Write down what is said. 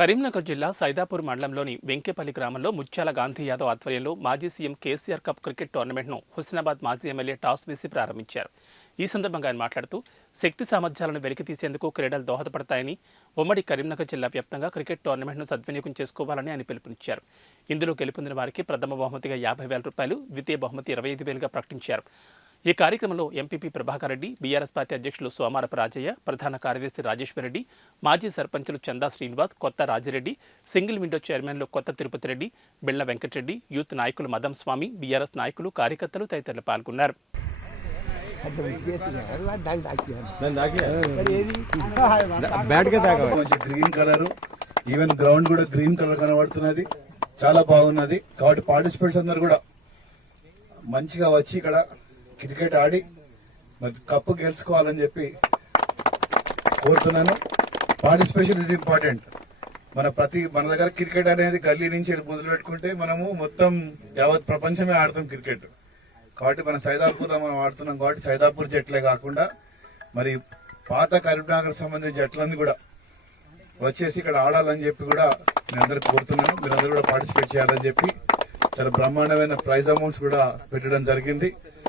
కరీంనగర్ జిల్లా సైదాపూర్ మండలంలోని వెంకేపల్లి గ్రామంలో ముత్యాల గాంధీ యాదవ్ ఆధ్వర్యంలో మాజీ సీఎం కేసీఆర్ కప్ క్రికెట్ టోర్నమెంట్ను హుస్నాబాద్ మాజీ ఎమ్మెల్యే టాస్ వేసి ప్రారంభించారు. ఈ సందర్భంగా ఆయన మాట్లాడుతూ శక్తి సామర్థ్యాలను వెలికితీసేందుకు క్రీడలు దోహదపడతాయని, ఉమ్మడి కరీంనగర్ జిల్లా వ్యాప్తంగా క్రికెట్ టోర్నమెంట్ను సద్వినియోగం చేసుకోవాలని ఆయన పిలుపునిచ్చారు. ఇందులో గెలుపొందిన వారికి ప్రథమ బహుమతిగా 50,000 రూపాయలు, ద్వితీయ బహుమతి 25,000గా ప్రకటించారు. ఈ కార్యక్రమంలో MPP Prabhakar Reddy, BRS party అధ్యక్షులు సోమారపు రాజయ్య, ప్రధాన కార్యదర్శి రాజేశ్వర్ రెడ్డి, మాజీ సర్పంచులు చందా శ్రీనివాస్, కొత్త రాజిరెడ్డి, సింగిల్ విండో చైర్మన్లు కొత్త తిరుపతి రెడ్డి, బిళ్ల వెంకటరెడ్డి, యూత్ నాయకులు మదం స్వామి, బీఆర్ఎస్ నాయకులు, కార్యకర్తలు తదితరులు పాల్గొన్నారు. గ్రీన్ కలర్, ఈవెన్ గ్రౌండ్ కూడా గ్రీన్ కలర్ కనబడుతున్నది, చాలా బాగున్నది. కాబట్టి పార్టిసిపేట్స్ అందరు కూడా మంచిగా వచ్చి ఇక్కడ క్రికెట్ ఆడి మరి కప్పు గెలుచుకోవాలని చెప్పి కోరుతున్నాను. Participation is important. మన దగ్గర క్రికెట్ అనేది గల్లీ నుంచి మొదలు పెట్టుకుంటే మనము మొత్తం యావత్ ప్రపంచమే ఆడతాం క్రికెట్. కాబట్టి మన సైదాపూర్లో మనం ఆడుతున్నాం కాబట్టి సైదాపూర్ జట్లే కాకుండా మరి పాత కరీంనగర్ సంబంధించిన జట్లన్నీ కూడా వచ్చేసి ఇక్కడ ఆడాలని చెప్పి కూడా నేను అందరికి కోరుతున్నాను. మీరందరూ కూడా పార్టిసిపేట్ చేయాలని చెప్పి చాలా బ్రహ్మాండమైన ప్రైజ్ అమౌంట్స్ కూడా పెట్టడం జరిగింది.